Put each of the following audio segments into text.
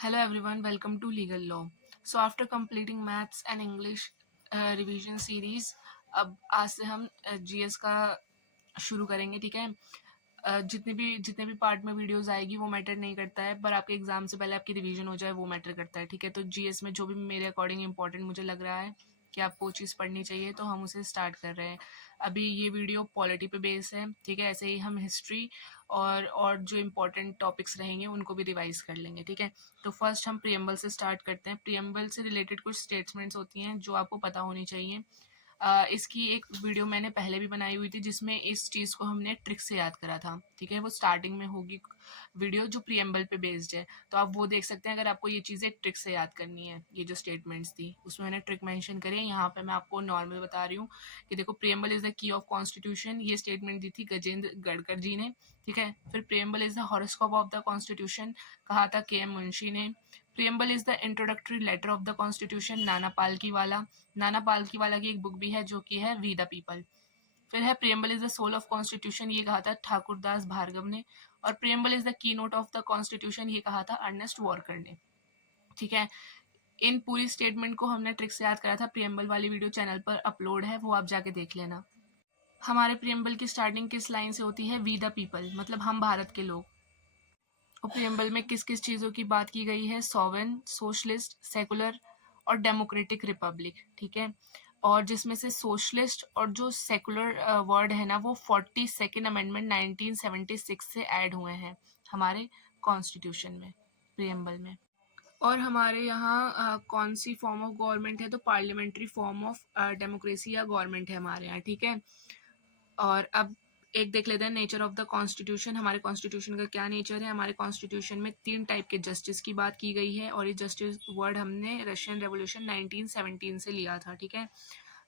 Hello everyone, welcome to Legal Law. So after completing maths and English revision series, अब आज से हम GS का शुरू करेंगे. ठीक है. जितने भी पार्ट में वीडियोस आएगी वो मैटर नहीं करता है, पर आपके एग्जाम से पहले आपकी रिवीजन हो जाए वो मैटर करता है. ठीक है. तो जीएस में जो भी मेरे अकॉर्डिंग इंपॉर्टेंट मुझे लग रहा है कि आपको वो चीज़ पढ़नी चाहिए, तो हम उसे स्टार्ट कर रहे हैं. अभी ये वीडियो पॉलिटी पे बेस है. ठीक है. ऐसे ही हम हिस्ट्री और जो इम्पोर्टेंट टॉपिक्स रहेंगे उनको भी रिवाइज कर लेंगे. ठीक है. तो फर्स्ट हम प्रियम्बल से स्टार्ट करते हैं. प्रियम्बल से रिलेटेड कुछ स्टेटमेंट्स होती हैं जो आपको पता होनी चाहिए. इसकी एक वीडियो मैंने पहले भी बनाई हुई थी जिसमें इस चीज़ को हमने ट्रिक से याद करा था. ठीक है. वो स्टार्टिंग में होगी वीडियो जो प्रियम्बल पे बेस्ड है, तो आप वो देख सकते हैं अगर आपको ये चीज़ें ट्रिक से याद करनी है. ये जो स्टेटमेंट्स थी उसमें मैंने ट्रिक मेंशन करी है. यहाँ पे मैं आपको नॉर्मल बता रही हूँ कि देखो, preamble is the key of constitution. ये स्टेटमेंट दी थी गजेंद्र गडकर जी ने. ठीक है. फिर preamble is the horoscope of the constitution, कहा था के.एम. मुंशी ने. Preamble is the introductory letter of the constitution, Nana Palkhivala. नाना पालकीवाला की एक बुक भी है जो कि है वी द पीपल. फिर है preamble is the soul of constitution, ये कहा था ठाकुरदास भार्गव ने. और preamble is the key note of the constitution, ये कहा था अर्नेस्ट वॉरकर ने. ठीक है. इन पूरी स्टेटमेंट को हमने ट्रिक से याद करा था. प्रियम्बल वाली वीडियो चैनल पर अपलोड है, वो आप जाके देख लेना. हमारे प्रियम्बल की स्टार्टिंग किस लाइन से होती है? वी द पीपल, मतलब हम भारत के लोग. और प्रियम्बल में किस किस चीज़ों की बात की गई है? सॉवरेन, सोशलिस्ट, सेकुलर और डेमोक्रेटिक रिपब्लिक. ठीक है. और जिसमें से सोशलिस्ट और जो सेकुलर वर्ड है ना, वो 42nd अमेंडमेंट 1976 से ऐड हुए हैं हमारे कॉन्स्टिट्यूशन में, प्रियम्बल में. और हमारे यहाँ कौन सी फॉर्म ऑफ गवर्नमेंट है? तो पार्लियामेंट्री फॉर्म ऑफ डेमोक्रेसी या गवर्नमेंट है हमारे यहाँ. ठीक है. और अब एक देख लेते हैं नेचर ऑफ द कॉन्स्टिट्यूशन. हमारे कॉन्स्टिट्यूशन का क्या नेचर है? हमारे कॉन्स्टिट्यूशन में 3 टाइप के जस्टिस की बात की गई है, और ये जस्टिस वर्ड हमने रशियन रेवोल्यूशन 1917 से लिया था. ठीक है.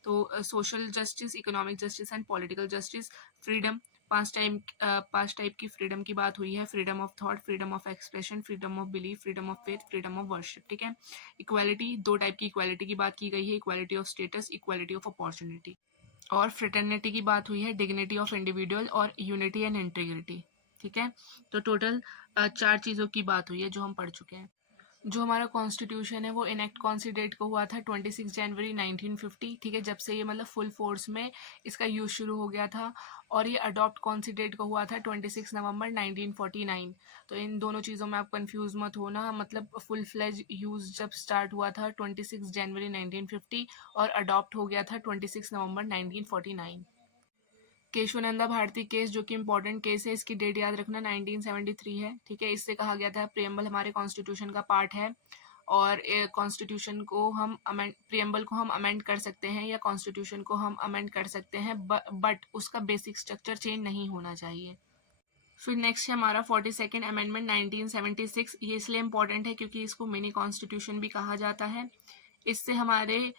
तो social justice, economic justice and political justice. Freedom, 5 type की फ्रीडम की बात हुई है. Freedom of thought, freedom of expression, freedom of belief, freedom of faith, freedom of worship. ठीक है. इक्वालिटी, 2 टाइप की इक्वालिटी की बात की गई है. Equality of status, equality of opportunity. और फ्रेटर्निटी की बात हुई है. डिग्निटी ऑफ इंडिविजुअल और यूनिटी एंड इंटीग्रिटी. ठीक है. तो टोटल 4 चीज़ों की बात हुई है जो हम पढ़ चुके हैं. जो हमारा कॉन्स्टिट्यूशन है वो इनेक्ट कौन सी डेट को हुआ था? 26 जनवरी 1950. ठीक है. जब से ये मतलब फुल फोर्स में इसका यूज़ शुरू हो गया था. और ये अडॉप्ट कौन सी डेट को हुआ था? 26 नवंबर 1949. तो इन दोनों चीज़ों में आप कंफ्यूज मत होना. मतलब फुल फ्लेज यूज़ जब स्टार्ट हुआ था 26 जनवरी 1950, और अडॉप्ट हो गया था 26 नवंबर 1949. केशवानंदा भारती केस, जो कि इंपॉर्टेंट केस है, इसकी डेट याद रखना 1973 है. ठीक है. इससे कहा गया था प्रियम्बल हमारे कॉन्स्टिट्यूशन का पार्ट है, और कॉन्स्टिट्यूशन को हम प्रियम्बल को हम अमेंड कर सकते हैं या कॉन्स्टिट्यूशन को हम अमेंड कर सकते हैं, बट उसका बेसिक स्ट्रक्चर चेंज नहीं होना चाहिए. फिर नेक्स्ट है हमारा 42nd अमेंडमेंट 1976. ये इसलिए इम्पॉर्टेंट है क्योंकि इसको मिनी कॉन्स्टिट्यूशन भी कहा जाता है. इससे हमारे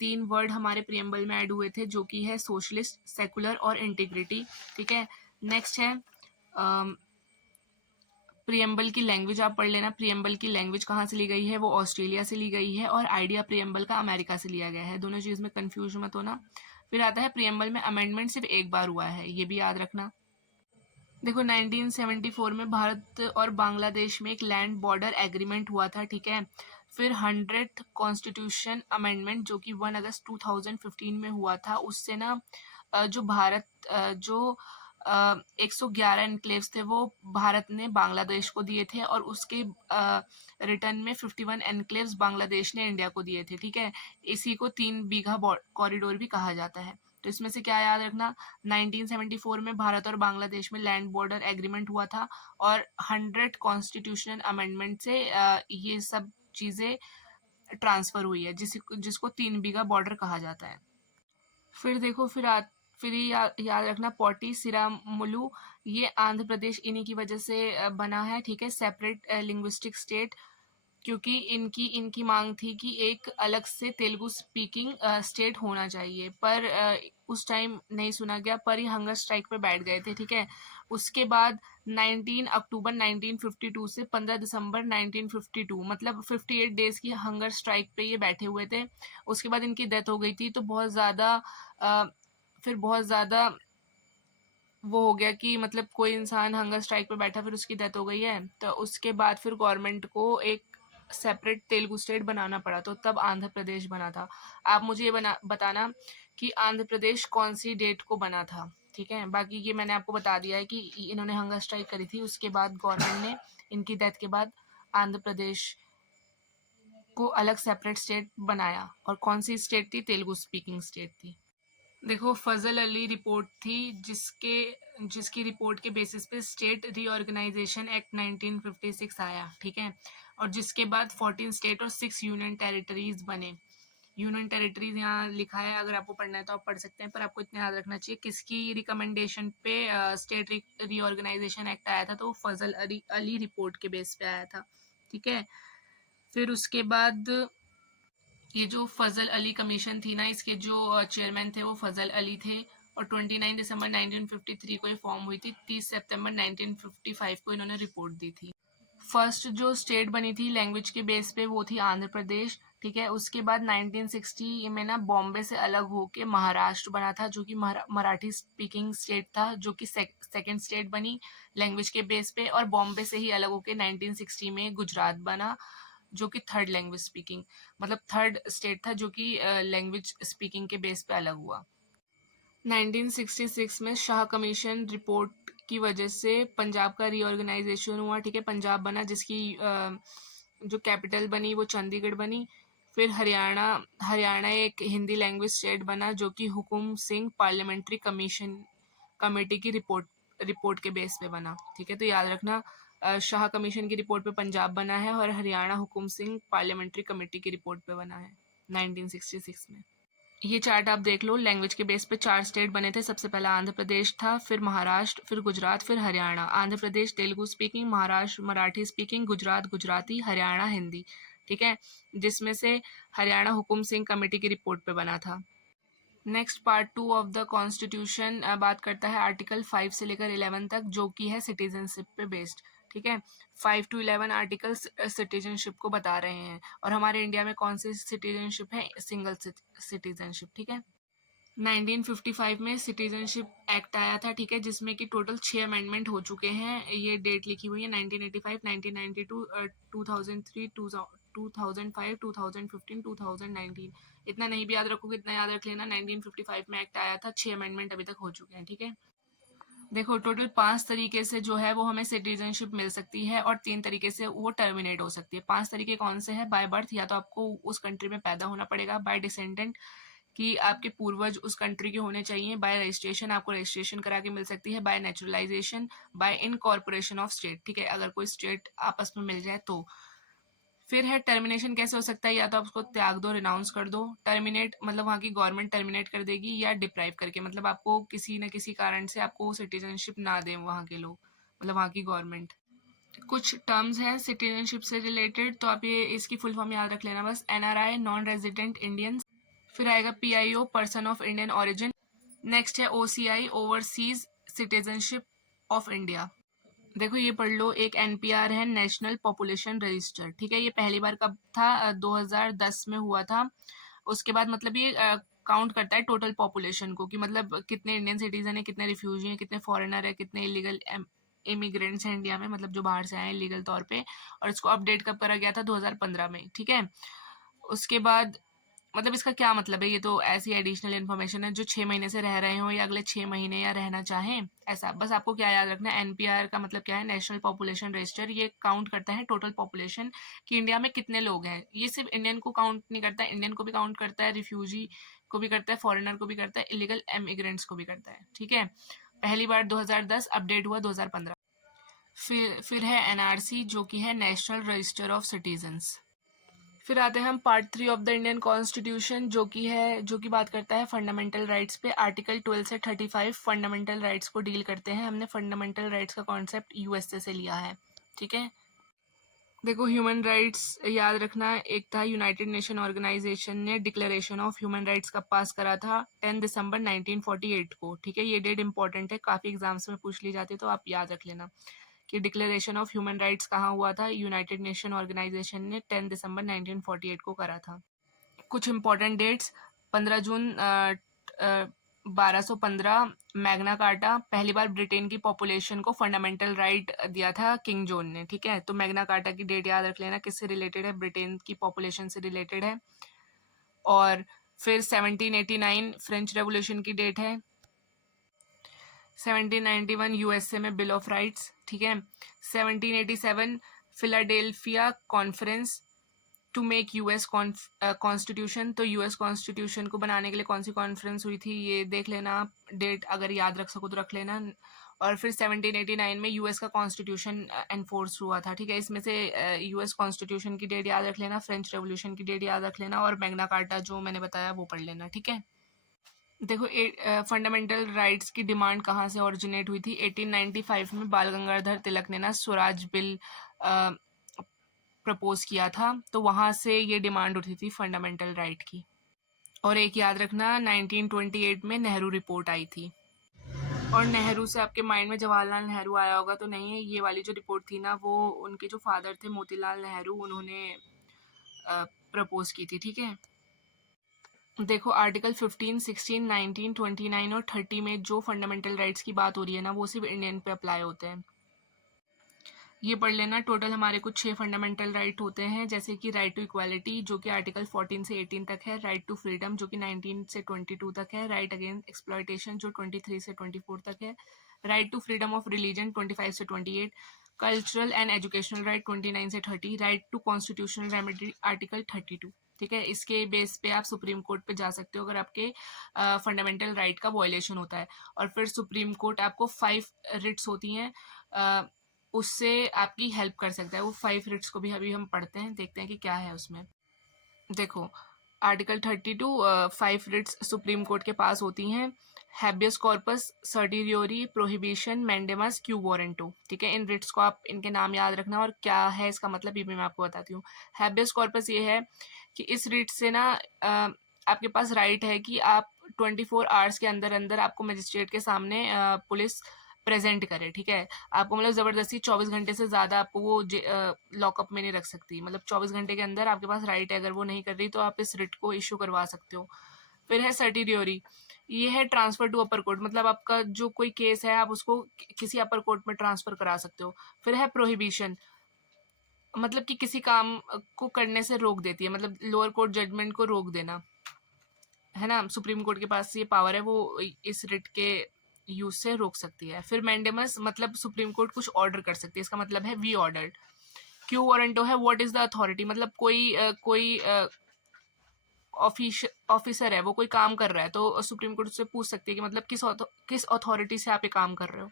3 वर्ड हमारे प्रियम्बल में ऐड हुए थे, जो कि है सोशलिस्ट, सेकुलर और इंटीग्रिटी. ठीक है. नेक्स्ट है प्रियम्बल की लैंग्वेज. आप पढ़ लेना प्रियम्बल की लैंग्वेज कहाँ से ली गई है? वो ऑस्ट्रेलिया से ली गई है, और आइडिया प्रियम्बल का अमेरिका से लिया गया है. दोनों चीज़ में कंफ्यूज मत होना. फिर आता है प्रियम्बल में अमेंडमेंट सिर्फ एक बार हुआ है, ये भी याद रखना. देखो, 1974 में भारत और बांग्लादेश में एक लैंड बॉर्डर एग्रीमेंट हुआ था. ठीक है. फिर 100th कॉन्स्टिट्यूशन अमेंडमेंट जो कि 1 अगस्त 2015 में हुआ था, उससे ना जो भारत जो 111 एनक्लेव्स थे वो भारत ने बांग्लादेश को दिए थे, और उसके रिटर्न में 51 एनक्लेव्स बांग्लादेश ने इंडिया को दिए थे. ठीक है. इसी को 3 बीघा कॉरिडोर भी कहा जाता है. तो इसमें से क्या याद रखना? 1974 में भारत और बांग्लादेश में लैंड बॉर्डर एग्रीमेंट हुआ था, और 100 कॉन्स्टिट्यूशनल अमेंडमेंट से ये सब चीज़ें ट्रांसफ़र हुई है, जिसको 3 बीघा बॉर्डर कहा जाता है. फिर देखो, फिर ये याद रखना पोटी सिरामुलु, ये आंध्र प्रदेश इन्हीं की वजह से बना है. ठीक है. सेपरेट लिंग्विस्टिक स्टेट, क्योंकि इनकी मांग थी कि एक अलग से तेलुगु स्पीकिंग स्टेट होना चाहिए, पर उस टाइम नहीं सुना गया, पर ये हंगर स्ट्राइक पे बैठ गए थे. ठीक है. उसके बाद 19 अक्टूबर 1952 से 15 दिसंबर 1952, मतलब 58 डेज की हंगर स्ट्राइक पे ये बैठे हुए थे. उसके बाद इनकी डेथ हो गई थी. तो फिर बहुत ज़्यादा वो हो गया कि मतलब कोई इंसान हंगर स्ट्राइक पे बैठा, फिर उसकी डेथ हो गई है. तो उसके बाद फिर गवर्नमेंट को एक सेपरेट तेलुगु स्टेट बनाना पड़ा, तो तब आंध्र प्रदेश बना था। आप मुझे ये बताना कि आंध्र प्रदेश कौन सी डेट को बना था, ठीक है। बाकी ये मैंने आपको बता दिया है कि इन्होंने हंगर स्ट्राइक करी थी, उसके बाद गवर्नमेंट ने इनकी डेथ के बाद आंध्र प्रदेश को अलग सेपरेट स्टेट बनाया। और कौन सी स्टेट थी? तेलुगु स्पीकिंग स्टेट थी। देखो, फजल अली रिपोर्ट थी जिसकी रिपोर्ट के बेसिस पे स्टेट रीऑर्गेनाइजेशन एक्ट 1956 आया, ठीक है। और जिसके बाद 14 स्टेट और 6 यूनियन टेरिटरीज बने। यूनियन टेरिटरीज यहाँ लिखा है, अगर आपको पढ़ना है तो आप पढ़ सकते हैं, पर आपको इतना याद रखना चाहिए किसकी रिकमेंडेशन पे स्टेट रीऑर्गेनाइजेशन एक्ट आया था, तो फजल अली रिपोर्ट के बेस पे आया था, ठीक है। फिर उसके बाद ये जो फजल अली कमीशन थी ना, इसके जो चेयरमैन थे वो फजल अली थे। और 29 दिसंबर 1953 को ये फॉर्म हुई थी। 30 सितंबर 1955 को इन्होंने रिपोर्ट दी थी। फर्स्ट जो स्टेट बनी थी लैंग्वेज के बेस पे वो थी आंध्र प्रदेश, ठीक है। उसके बाद 1960 में ना बॉम्बे से अलग होके महाराष्ट्र बना था, जो कि मराठी स्पीकिंग स्टेट था, जो कि सेकंड स्टेट बनी लैंग्वेज के बेस पे। और बॉम्बे से ही अलग होके 1960 में गुजरात बना, जो कि थर्ड लैंग्वेज स्पीकिंग, मतलब थर्ड स्टेट था जो कि लैंग्वेज स्पीकिंग के बेस पे अलग हुआ। 1966 में शाह कमीशन रिपोर्ट की वजह से पंजाब का रीऑर्गेनाइजेशन हुआ, ठीक है। पंजाब बना, जिसकी जो कैपिटल बनी वो चंडीगढ़ बनी। फिर हरियाणा एक हिंदी लैंग्वेज स्टेट बना, जो कि Hukum Singh parliamentary commission committee की रिपोर्ट के बेस पे बना, ठीक है। तो याद रखना, शाह कमीशन की रिपोर्ट पे पंजाब बना है और हरियाणा हुकुम सिंह पार्लियामेंट्री कमेटी की रिपोर्ट पे बना है 1966 में। ये चार्ट आप देख लो, लैंग्वेज के बेस पे 4 स्टेट बने थे। सबसे पहला आंध्र प्रदेश था, फिर महाराष्ट्र, फिर गुजरात, फिर हरियाणा। आंध्र प्रदेश तेलुगु स्पीकिंग, महाराष्ट्र मराठी स्पीकिंग, गुजरात गुजराती, हरियाणा हिंदी, ठीक है। जिसमें से हरियाणा हुकुम सिंह कमेटी की रिपोर्ट पे बना था। Next part 2 of the constitution बात करता है आर्टिकल 5 से लेकर 11 तक, जो कि है सिटीजनशिप पे बेस्ड, ठीक है। 5 to 11 आर्टिकल्स सिटीजनशिप को बता रहे हैं। और हमारे इंडिया में कौन सी सिटीजनशिप है? सिंगल सिटीजनशिप, ठीक है। 1955 में सिटीजनशिप एक्ट आया था, ठीक है, जिसमें कि टोटल 6 अमेंडमेंट हो चुके हैं। ये डेट लिखी हुई है 1985, 1992, 2003, 2005, 2015, 2019। इतना नहीं भी याद रखोगे, इतना याद रख लेना। 1955 में एक्ट आया था, 6 अमेंडमेंट अभी तक हो चुके हैं, ठीक है। देखो, टोटल 5 तरीके से जो है वो हमें सिटीजनशिप मिल सकती है और 3 तरीके से वो टर्मिनेट हो सकती है। 5 तरीके कौन से हैं? बाय बर्थ, या तो आपको उस कंट्री में पैदा होना पड़ेगा। बाय डिसेंडेंट, कि आपके पूर्वज उस कंट्री के होने चाहिए। बाय रजिस्ट्रेशन, आपको रजिस्ट्रेशन करा के मिल सकती है। Bye naturalisation, bye incorporation of state, ठीक है, अगर कोई स्टेट आपस में मिल जाए तो। फिर है टर्मिनेशन, कैसे हो सकता है? या तो आप उसको त्याग दो, रिनाउंस कर दो। टर्मिनेट मतलब वहाँ की गवर्नमेंट टर्मिनेट कर देगी, या डिप्राइव करके, मतलब आपको किसी न किसी कारण से आपको सिटीजनशिप ना दें वहाँ के लोग, मतलब वहाँ की गवर्नमेंट। कुछ टर्म्स हैं सिटीजनशिप से रिलेटेड, तो आप ये इसकी फुल फॉर्म याद रख लेना बस। NRI, non resident Indians. फिर आएगा PIO, person of Indian origin. Next है OCI, overseas citizenship of India. देखो, ये पढ़ लो, एक NPR है, नेशनल पॉपुलेशन रजिस्टर, ठीक है। ये पहली बार कब था? 2010 में हुआ था। उसके बाद मतलब ये काउंट करता है टोटल पॉपुलेशन को, कि मतलब कितने इंडियन सिटीजन है, कितने रिफ्यूजी हैं, कितने फॉरेनर है, कितने इलीगल इमिग्रेंट्स हैं इंडिया में, मतलब जो बाहर से आए हैं लीगल तौर पे। और इसको अपडेट कब करा गया था? 2015 में, ठीक है। उसके बाद मतलब इसका क्या मतलब है? ये तो ऐसी एडिशनल इन्फॉर्मेशन है, जो 6 महीने से रह रहे हो या अगले 6 महीने या रहना चाहें, ऐसा। बस आपको क्या याद रखना है, NPR का मतलब क्या है? National population register. ये काउंट करता है टोटल पॉपुलेशन, कि इंडिया में कितने लोग हैं। ये सिर्फ इंडियन को काउंट नहीं करता है, इंडियन को भी काउंट करता है, रिफ्यूजी को भी करता है, फॉरेनर को भी करता है, इलीगल इमिग्रेंट्स को भी करता है, ठीक है। पहली बार 2010, अपडेट हुआ 2015। फिर है NRC, जो कि है नेशनल रजिस्टर ऑफ सिटीजन्स। फिर आते हैं हम part 3 of the Indian constitution, जो कि बात करता है फंडामेंटल राइट्स पे। आर्टिकल 12 से 35 फंडामेंटल राइट्स को डील करते हैं। हमने फंडामेंटल राइट्स का कॉन्सेप्ट USA से लिया है, ठीक है। देखो, ह्यूमन राइट्स याद रखना, एक था यूनाइटेड नेशन ऑर्गेनाइजेशन ने डिक्लेरेशन ऑफ ह्यूमन राइट्स का पास करा था 10 दिसंबर 1948 को, ठीक है। ये डेट इंपॉर्टेंट है, काफ़ी एग्जाम्स में पूछ ली जाती है, तो आप याद रख लेना कि डिक्लेरेशन ऑफ ह्यूमन राइट्स कहाँ हुआ था। यूनाइटेड नेशन ऑर्गेनाइजेशन ने 10 दिसंबर 1948 को करा था। कुछ इंपॉर्टेंट डेट्स: 15 जून 1215 मैग्ना कार्टा, पहली बार ब्रिटेन की पॉपुलेशन को फंडामेंटल राइट दिया था किंग जॉन ने, ठीक है। तो मैग्ना कार्टा की डेट याद रख लेना, किससे रिलेटेड है, ब्रिटेन की पॉपुलेशन से रिलेटेड है। और फिर 1789 फ्रेंच रेवोल्यूशन की डेट है। 1791 यूएसए में बिल ऑफ राइट्स, ठीक है। 1787 Philadelphia conference to make US constitution. तो यूएस कॉन्स्टिट्यूशन को बनाने के लिए कौन सी कॉन्फ्रेंस हुई थी, ये देख लेना आप, डेट अगर याद रख सको तो रख लेना। और फिर 1789 में यूएस का कॉन्स्टिट्यूशन एनफोर्स हुआ था, ठीक है। इसमें से यूएस कॉन्स्टिट्यूशन की डेट याद रख लेना, फ्रेंच रेवोल्यूशन की डेट याद रख लेना, और मैग्ना कार्टा जो मैंने बताया वो पढ़ लेना, ठीक है। देखो फंडामेंटल राइट्स की डिमांड कहाँ से ओरिजिनेट हुई थी। 1895 में बाल गंगाधर तिलक ने ना स्वराज बिल प्रपोज किया था, तो वहाँ से ये डिमांड उठी थी फंडामेंटल राइट की। और एक याद रखना, 1928 में नेहरू रिपोर्ट आई थी। और नेहरू से आपके माइंड में जवाहरलाल नेहरू आया होगा तो नहीं है, ये वाली जो रिपोर्ट थी ना वो उनके जो फादर थे मोतीलाल नेहरू, उन्होंने प्रपोज की थी, ठीक है। देखो आर्टिकल 15, 16, 19, 29 और 30 में जो फंडामेंटल राइट्स की बात हो रही है ना वो सिर्फ इंडियन पे अप्लाई होते हैं, ये पढ़ लेना। टोटल हमारे कुछ 6 फंडामेंटल राइट होते हैं, जैसे कि राइट टू इक्वालिटी जो कि आर्टिकल 14 से 18 तक है, राइट टू फ्रीडम जो कि 19 से 22 तक है, राइट अगेंस्ट एक्सप्लॉयटेशन जो 23 से 24 तक है, right to freedom of religion 25 से 28, कल्चरल एंड एजुकेशनल राइट 29 से 30, right to constitutional remedy article 32, ठीक है। इसके बेस पे आप सुप्रीम कोर्ट पे जा सकते हो अगर आपके फंडामेंटल राइट का वायलेशन होता है। और फिर सुप्रीम कोर्ट आपको 5 रिट्स होती हैं, उससे आपकी हेल्प कर सकता है। वो 5 रिट्स को भी अभी हम पढ़ते हैं, देखते हैं कि क्या है उसमें। देखो आर्टिकल 32 5 रिट्स सुप्रीम कोर्ट के पास होती हैं, habeas corpus, certiorari, prohibition, mandamus, quo warranto, ठीक है। इन रिट्स को आप इनके नाम याद रखना और क्या है इसका मतलब ये भी मैं आपको बताती हूँ। हैबियस कॉर्पस ये है कि इस रिट से ना आपके पास राइट है कि आप 24 आवर्स के अंदर अंदर आपको मजिस्ट्रेट के सामने पुलिस प्रेजेंट करे, ठीक है। आपको मतलब ज़बरदस्ती 24 घंटे से ज़्यादा आपको वो लॉकअप में नहीं रख सकती, मतलब 24 घंटे के अंदर आपके पास राइट है, अगर वो नहीं कर रही तो आप इस रिट को इशू करवा सकते हो। फिर है सर्टिड्योरी, ये है ट्रांसफर टू अपर कोर्ट, मतलब आपका जो कोई केस है आप उसको किसी अपर कोर्ट में ट्रांसफर करा सकते हो। फिर है प्रोहिबिशन, मतलब कि किसी काम को करने से रोक देती है, मतलब लोअर कोर्ट जजमेंट को रोक देना, है ना। सुप्रीम कोर्ट के पास ये पावर है, वो इस रिट के यूज से रोक सकती है। फिर मैंडेमस, मतलब सुप्रीम कोर्ट कुछ ऑर्डर कर सकती है, इसका मतलब है वी ऑर्डर्ड। क्यू वारंटो है व्हाट इज द अथॉरिटी, मतलब कोई ऑफिसर है, वो कोई काम कर रहा है तो सुप्रीम कोर्ट से पूछ सकती है कि मतलब किस अथॉरिटी से आप ये काम कर रहे हो।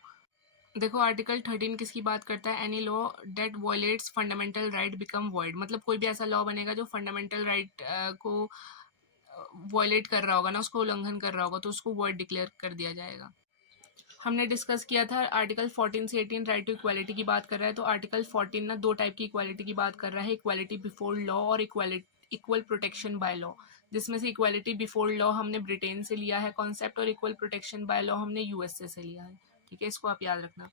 देखो आर्टिकल 13 किसकी बात करता है, any law that violates fundamental right become void, मतलब कोई भी ऐसा लॉ बनेगा जो फंडामेंटल राइट को वॉयलेट कर रहा होगा ना, उसको उल्लंघन कर रहा होगा तो उसको वॉइड डिक्लेयर कर दिया जाएगा। हमने डिस्कस किया था आर्टिकल 14 से 18 राइट टू इक्वालिटी की बात कर रहा है, तो आर्टिकल 14 ना 2 टाइप की इक्वालिटी की बात कर रहा है, इक्वालिटी बिफोर लॉ और इक्वल प्रोटेक्शन बाय लॉ, जिसमें से इक्वालिटी बिफोर लॉ हमने ब्रिटेन से लिया है कॉन्सेप्ट, और इक्वल प्रोटेक्शन बाय लॉ हमने यूएसए से लिया है, ठीक है। इसको आप याद रखना।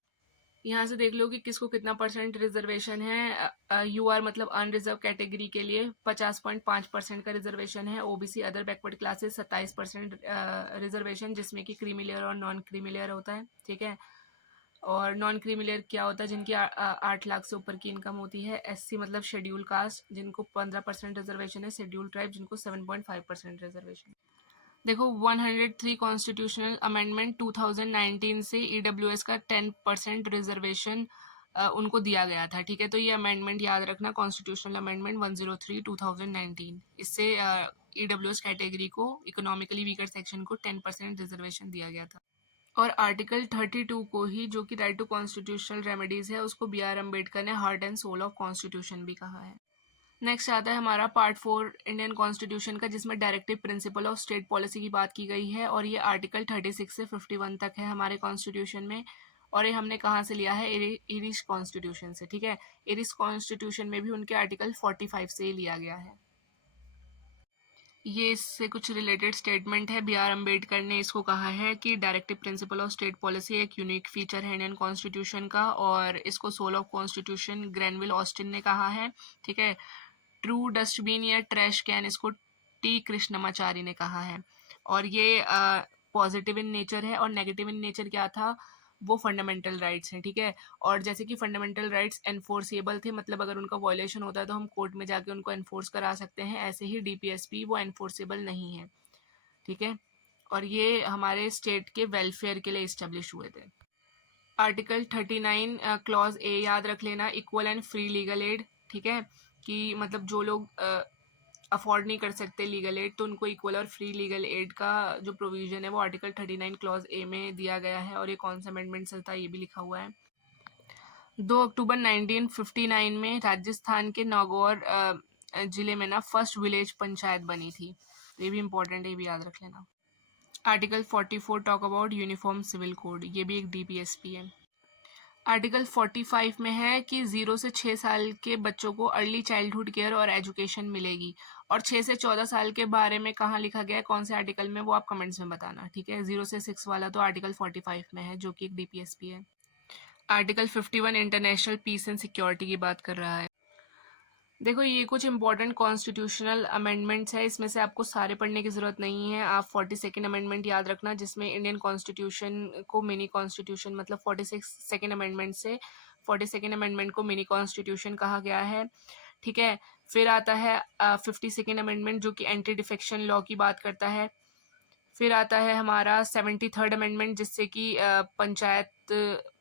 यहाँ से देख लो कि किसको कितना परसेंट रिजर्वेशन है। यू आर मतलब अनरिजर्व कैटेगरी के लिए 50.5% का रिजर्वेशन है। OBC other backward classes 27% reservation, जिसमें कि क्रीमी लेयर और नॉन क्रीमी लेयर होता है, ठीक है। और नॉन क्रीमी लेयर क्या होता है, जिनकी 8 लाख से ऊपर की इनकम होती है। एससी मतलब शेड्यूल कास्ट, जिनको 15% रिजर्वेशन है। शेड्यूल ट्राइब, जिनको 7.5% रिजर्वेशन। देखो 103 कॉन्स्टिट्यूशनल अमेंडमेंट 2019 से ईडब्ल्यूएस का 10% रिजर्वेशन उनको दिया गया था, ठीक है। तो ये अमेंडमेंट याद रखना, कॉन्स्टिट्यूशनल अमेंडमेंट 103 2019, इससे ईडब्ल्यूएस कैटेगरी को, इकोनॉमिकली वीकर सेक्शन को 10% रिजर्वेशन दिया गया था। और आर्टिकल 32 को ही, जो कि राइट टू कॉन्स्टिट्यूशनल रेमेडीज है, उसको बी आर अम्बेडकर ने heart and soul of constitution भी कहा है। नेक्स्ट आता है हमारा पार्ट 4 इंडियन कॉन्स्टिट्यूशन का, जिसमें directive principle of state policy की बात की गई है, और ये आर्टिकल 36 से 51 तक है हमारे कॉन्स्टिट्यूशन में। और ये हमने कहाँ से लिया है, इरिश कॉन्स्टिट्यूशन से, ठीक है। इरिश कॉन्स्टिट्यूशन में भी उनके आर्टिकल 45 से ही लिया गया है। ये इससे कुछ रिलेटेड स्टेटमेंट है। बी आर अम्बेडकर ने इसको कहा है कि directive principle of state policy एक यूनिक फीचर है इंडियन कॉन्स्टिट्यूशन का, और इसको soul of constitution Granville Austin ने कहा है, ठीक है। ट्रू डस्टबिन या ट्रैश कैन, इसको टी कृष्णमाचारी ने कहा है। और ये पॉजिटिव इन नेचर है और नेगेटिव इन नेचर क्या था, वो फंडामेंटल राइट्स हैं, ठीक है। और जैसे कि फंडामेंटल राइट्स एनफोर्सेबल थे, मतलब अगर उनका वायलेशन होता है तो हम कोर्ट में जाके उनको एनफोर्स करा सकते हैं, ऐसे ही डीपीएसपी वो एनफोर्सेबल नहीं है, ठीक है। और ये हमारे स्टेट के वेलफेयर के लिए इस्टेब्लिश हुए थे। आर्टिकल 39 क्लॉज ए याद रख लेना, equal and free legal aid, ठीक है, कि मतलब जो लोग अफोर्ड नहीं कर सकते लीगल एड तो उनको इक्वल और फ्री लीगल एड का जो प्रोविजन है वो आर्टिकल 39 क्लॉज ए में दिया गया है। और ये कौन सा अमेंडमेंट से था ये भी लिखा हुआ है। 2 अक्टूबर 1959 में राजस्थान के नागौर जिले में ना फर्स्ट विलेज पंचायत बनी थी, ये भी इंपॉर्टेंट है, ये भी याद रख लेना। Article 44 talk about uniform civil code, ये भी एक डीपीएसपी है। आर्टिकल 45 में है कि 0 से 6 साल के बच्चों को अर्ली चाइल्डहुड केयर और एजुकेशन मिलेगी। और 6 से 14 साल के बारे में कहाँ लिखा गया है, कौन से आर्टिकल में, वो आप कमेंट्स में बताना, ठीक है। 0 से 6 वाला तो आर्टिकल 45 में है जो कि एक डीपीएसपी है। Article 51 international peace and security की बात कर रहा है। देखो ये कुछ इंपॉर्टेंट कॉन्स्टिट्यूशनल अमेंडमेंट्स है, इसमें से आपको सारे पढ़ने की ज़रूरत नहीं है। आप 42nd अमेंडमेंट याद रखना जिसमें इंडियन कॉन्स्टिट्यूशन को मिनी कॉन्स्टिट्यूशन, मतलब 42nd अमेंडमेंट से 42nd अमेंडमेंट को मिनी कॉन्स्टिट्यूशन कहा गया है, ठीक है। फिर आता है 52nd अमेंडमेंट जो कि एंटी डिफेक्शन लॉ की बात करता है। फिर आता है हमारा 73rd अमेंडमेंट जिससे कि पंचायत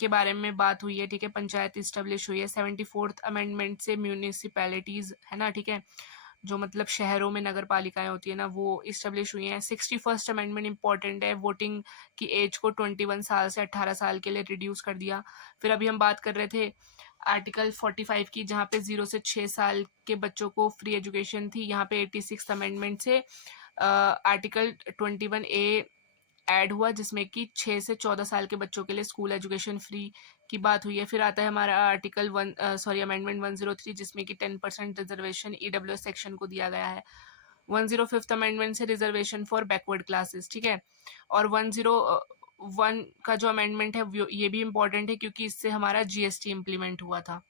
के बारे में बात हुई है, ठीक है, पंचायत इस्टेब्लिश हुई है। 74th अमेंडमेंट से म्यूनिसिपैलिटीज़ है ना, ठीक है, जो मतलब शहरों में नगर पालिकाएँ होती है ना, वो इस्टेब्लिश हुई हैं। 61st अमेंडमेंट इंपॉर्टेंट है, वोटिंग की एज को 21 साल से 18 साल के लिए रिड्यूस कर दिया। फिर अभी हम बात कर रहे थे आर्टिकल 45 की, जहाँ पे 0 से 6 साल के बच्चों को फ्री एजुकेशन थी, यहाँ पे 86th अमेंडमेंट से आर्टिकल 21A ऐड हुआ जिसमें कि 6 से 14 साल के बच्चों के लिए स्कूल एजुकेशन फ्री की बात हुई है। फिर आता है हमारा आर्टिकल अमेंडमेंट 103 जिसमें कि 10% रिजर्वेशन ईडब्ल्यूएस सेक्शन को दिया गया है। 105th अमेंडमेंट से रिजर्वेशन फॉर बैकवर्ड क्लासेस, ठीक है। और 101 का जो अमेंडमेंट है ये भी इम्पोर्टेंट है क्योंकि इससे हमारा जीएसटी इम्प्लीमेंट हुआ था।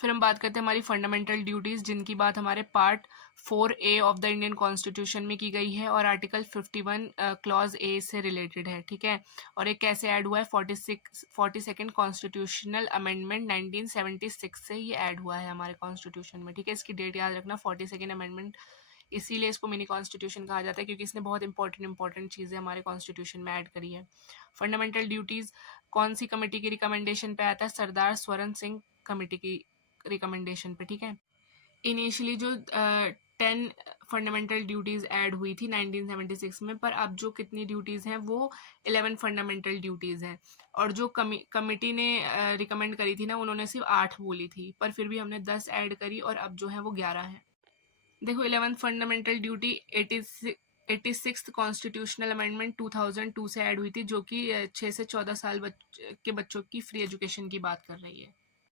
फिर हम बात करते हैं हमारी फंडामेंटल ड्यूटीज़ जिनकी बात हमारे part 4A of the Indian constitution में की गई है और आर्टिकल 51 क्लॉज ए से रिलेटेड है, ठीक है। और एक कैसे ऐड हुआ है, 42nd कॉन्स्टिट्यूशनल अमेंडमेंट 1976 से ये ऐड हुआ है हमारे कॉन्स्टिट्यूशन में, ठीक है। इसकी डेट याद रखना, 42nd अमेंडमेंट, इसीलिए इसको मिनी कॉन्स्टिट्यूशन कहा जाता है क्योंकि इसने बहुत इंपॉर्टेंट चीज़ें हमारे कॉन्स्टिट्यूशन में ऐड करी है। फंडामेंटल ड्यूटीज़ कौन सी कमेटी की रिकमेंडेशन पे आता है, सरदार स्वरण सिंह कमेटी की रिकमेंडेशन पे, ठीक है। इनिशियली जो 10 फंडामेंटल ड्यूटीज़ ऐड हुई थी 1976 में, पर अब जो कितनी ड्यूटीज़ हैं वो 11 फंडामेंटल ड्यूटीज़ हैं। और जो कमेटी ने रिकमेंड करी थी ना उन्होंने सिर्फ 8 बोली थी, पर फिर भी हमने 10 ऐड करी और अब जो है वो 11 है। देखो 11th fundamental duty 86th constitutional amendment 2002 से ऐड हुई थी जो कि 6 से 14 साल के बच्चों की फ्री एजुकेशन की बात कर रही है।